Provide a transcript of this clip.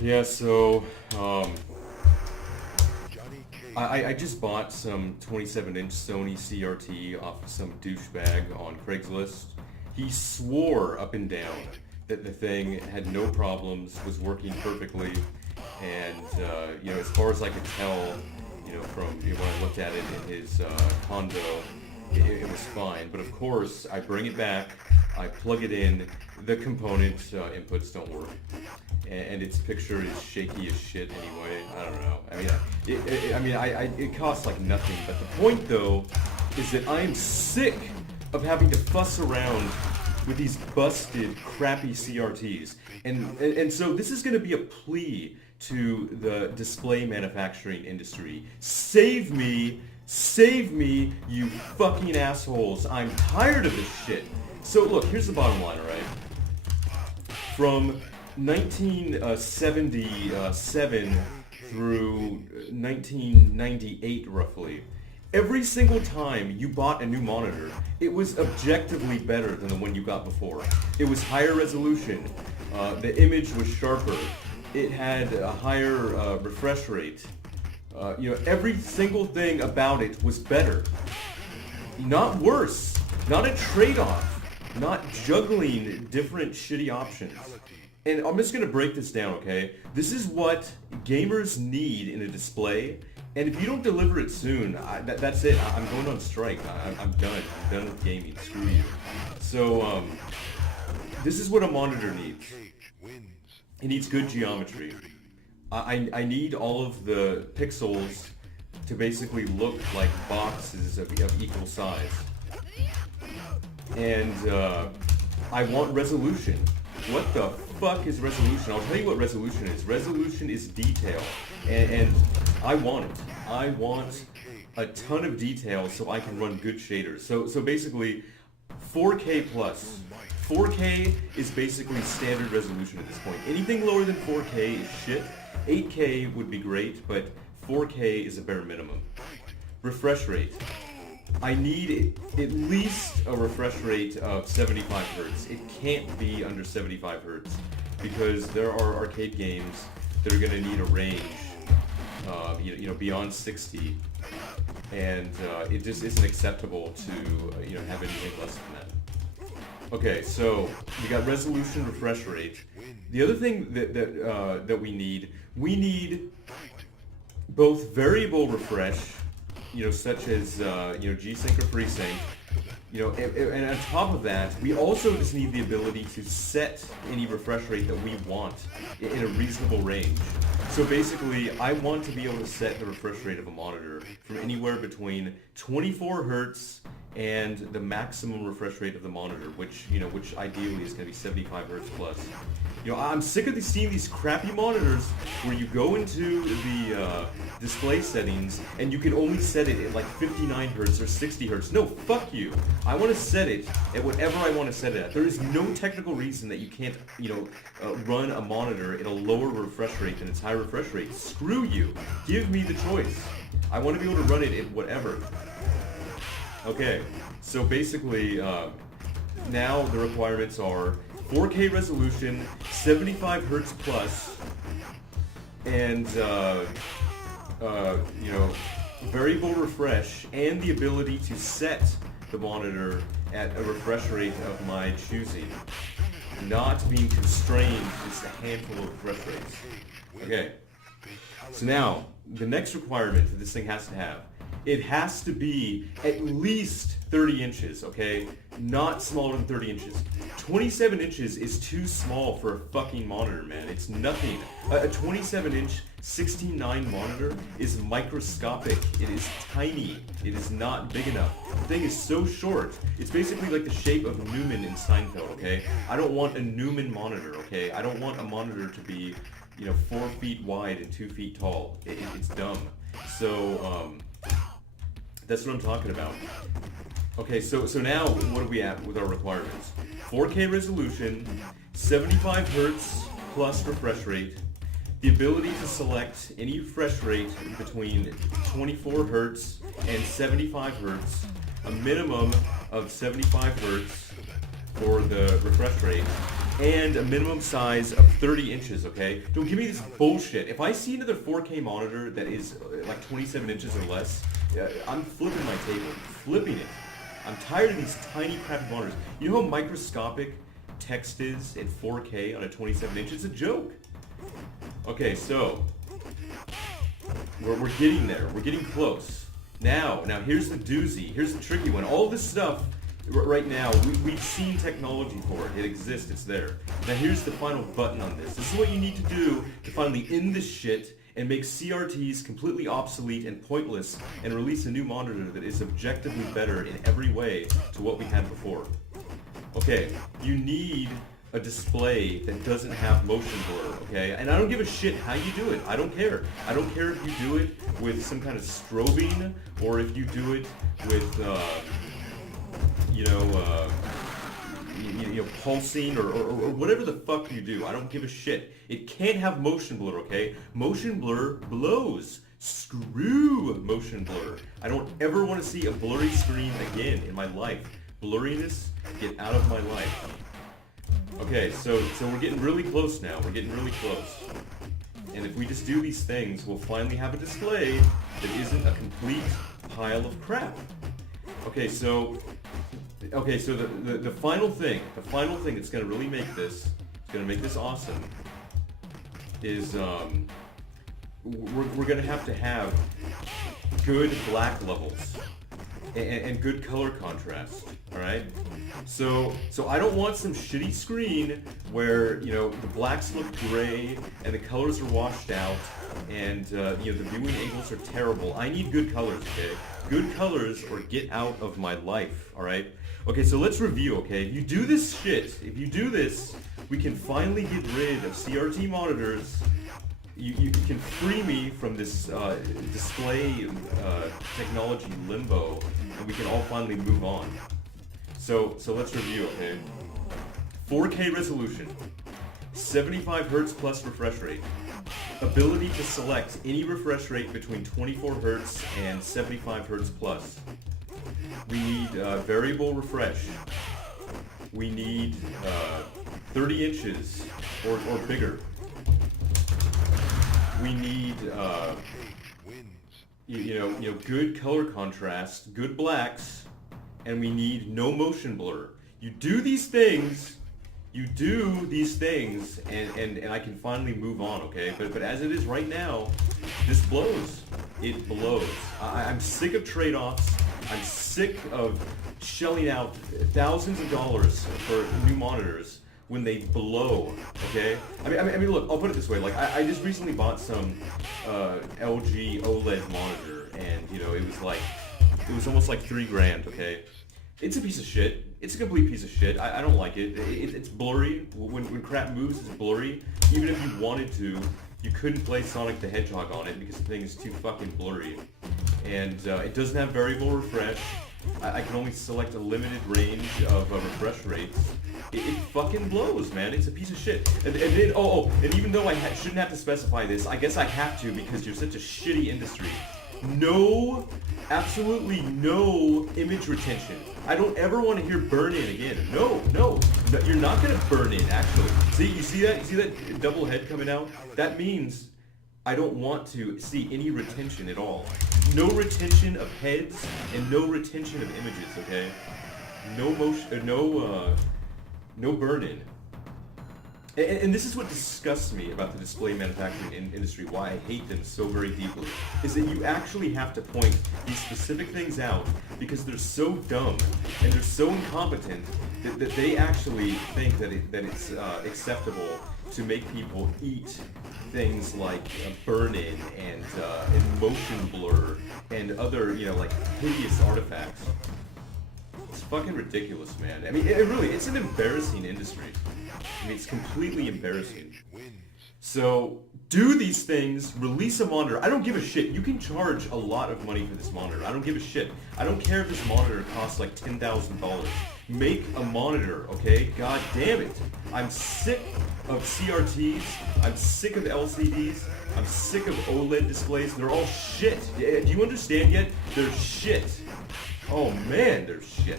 Yeah, so, I just bought some 27-inch Sony CRT off of some douchebag on Craigslist. He swore up and down that the thing had no problems, was working perfectly, and, as far as I could tell, from when I looked at it in his condo, it was fine. But of course, I bring it back, I plug it in, the component inputs don't work. And its picture is shaky as shit anyway. I don't know. It costs like nothing. But the point, though, is that I am sick of having to fuss around with these busted, crappy CRTs. And so this is going to be a plea to the display manufacturing industry. Save me, you fucking assholes. I'm tired of this shit. So look, here's the bottom line, alright? From 1977 through 1998 roughly, every single time you bought a new monitor, it was objectively better than the one you got before. It was higher resolution, the image was sharper, it had a higher refresh rate. Every single thing about it was better. Not worse, not a trade-off, not juggling different shitty options. And I'm just going to break this down, okay? This is what gamers need in a display, and if you don't deliver it soon, that's it. I'm going on strike. I'm done. I'm done with gaming. Screw you. So, this is what a monitor needs. It needs good geometry. I need all of the pixels to basically look like boxes of equal size. And I want resolution. What the fuck is resolution? I'll tell you what resolution is. Resolution is detail. And I want it. I want a ton of detail so I can run good shaders. So basically, 4K plus. 4K is basically standard resolution at this point. Anything lower than 4K is shit. 8K would be great, but 4K is a bare minimum. Refresh rate. I need at least a refresh rate of 75 hertz. It can't be under 75 hertz because there are arcade games that are going to need a range, beyond 60, and it just isn't acceptable to have anything less than that. Okay, so we got resolution, refresh rate. The other thing that we need both variable refresh, such as G-Sync or FreeSync, and on top of that, we also just need the ability to set any refresh rate that we want in a reasonable range. So basically, I want to be able to set the refresh rate of a monitor from anywhere between 24 hertz and the maximum refresh rate of the monitor, which ideally is going to be 75 hertz plus. I'm sick of seeing these crappy monitors where you go into the display settings and you can only set it at like 59 hertz or 60 hertz. No, fuck you. I want to set it at whatever I want to set it at. There is no technical reason that you can't, run a monitor at a lower refresh rate than its high refresh rate. Screw you. Give me the choice. I want to be able to run it at whatever. Okay, so basically, now the requirements are 4K resolution, 75 hertz plus, and variable refresh, and the ability to set the monitor at a refresh rate of my choosing, not being constrained to just a handful of refresh rates. Okay, so now the next requirement that this thing has to have. It has to be at least 30 inches, okay? Not smaller than 30 inches. 27 inches is too small for a fucking monitor, man. It's nothing. A 27-inch 16:9 monitor is microscopic. It is tiny. It is not big enough. The thing is so short. It's basically like the shape of Newman in Seinfeld, okay? I don't want a Newman monitor, okay? I don't want a monitor to be, 4 feet wide and 2 feet tall. It's dumb. So, that's what I'm talking about. Okay, so now what are we at with our requirements? 4K resolution, 75 hertz plus refresh rate, the ability to select any refresh rate between 24 hertz and 75 hertz, a minimum of 75 hertz for the refresh rate, and a minimum size of 30 inches, okay? Don't give me this bullshit. If I see another 4K monitor that is like 27 inches or less, I'm flipping my table. Flipping it. I'm tired of these tiny crappy monitors. You know how microscopic text is in 4K on a 27 inch? It's a joke. Okay, so we're getting there. We're getting close. Now here's the doozy. Here's the tricky one. All this stuff right now, we've seen technology for it. It exists. It's there. Now here's the final button on this. This is what you need to do to finally end this shit and make CRTs completely obsolete and pointless and release a new monitor that is objectively better in every way to what we had before. Okay, you need a display that doesn't have motion blur, okay? And I don't give a shit how you do it. I don't care. I don't care if you do it with some kind of strobing or if you do it with, pulsing or whatever the fuck you do. I don't give a shit. It can't have motion blur, okay? Motion blur blows. Screw motion blur. I don't ever want to see a blurry screen again in my life. Blurriness, get out of my life. Okay, so we're getting really close now. We're getting really close. And if we just do these things, we'll finally have a display that isn't a complete pile of crap. Okay, so the final thing that's gonna really make this, awesome, is we're gonna have to have good black levels and good color contrast. All right. So I don't want some shitty screen where the blacks look gray and the colors are washed out and the viewing angles are terrible. I need good colors, okay? Good colors or get out of my life. All right. Okay, so let's review, okay? If you do this shit, if you do this, we can finally get rid of CRT monitors. You can free me from this display technology limbo, and we can all finally move on. So let's review, okay? 4K resolution, 75 Hz plus refresh rate, ability to select any refresh rate between 24 Hz and 75 Hz plus. We need variable refresh. We need 30 inches or bigger. We need good color contrast, good blacks, and we need no motion blur. You do these things, and I can finally move on, okay? But as it is right now, this blows. It blows. I'm sick of trade-offs. I'm sick of shelling out thousands of dollars for new monitors when they blow, okay? I mean, look, I'll put it this way. Like, I just recently bought some LG OLED monitor, and it was almost like $3,000, okay? It's a piece of shit. It's a complete piece of shit. I don't like it. It's blurry. When crap moves, it's blurry. Even if you wanted to, you couldn't play Sonic the Hedgehog on it because the thing is too fucking blurry. And it doesn't have variable refresh. I can only select a limited range of refresh rates. It fucking blows, man. It's a piece of shit. And then, and even though I shouldn't have to specify this, I guess I have to because you're such a shitty industry. No, absolutely no image retention. I don't ever want to hear burn in again. No, you're not gonna burn in. Actually, you see that double head coming out? That means I don't want to see any retention at all. No retention of heads and no retention of images. Okay, no motion, no burn in. And this is what disgusts me about the display manufacturing industry, why I hate them so very deeply, is that you actually have to point these specific things out because they're so dumb and they're so incompetent that they actually think that it's acceptable to make people eat things like burn-in and motion blur and other, hideous artifacts. It's fucking ridiculous, man. I mean, it's an embarrassing industry. I mean, it's completely embarrassing. So, do these things, release a monitor. I don't give a shit. You can charge a lot of money for this monitor. I don't give a shit. I don't care if this monitor costs like $10,000. Make a monitor, okay? God damn it. I'm sick of CRTs. I'm sick of LCDs. I'm sick of OLED displays. They're all shit. Do you understand yet? They're shit. Oh man, they're shit.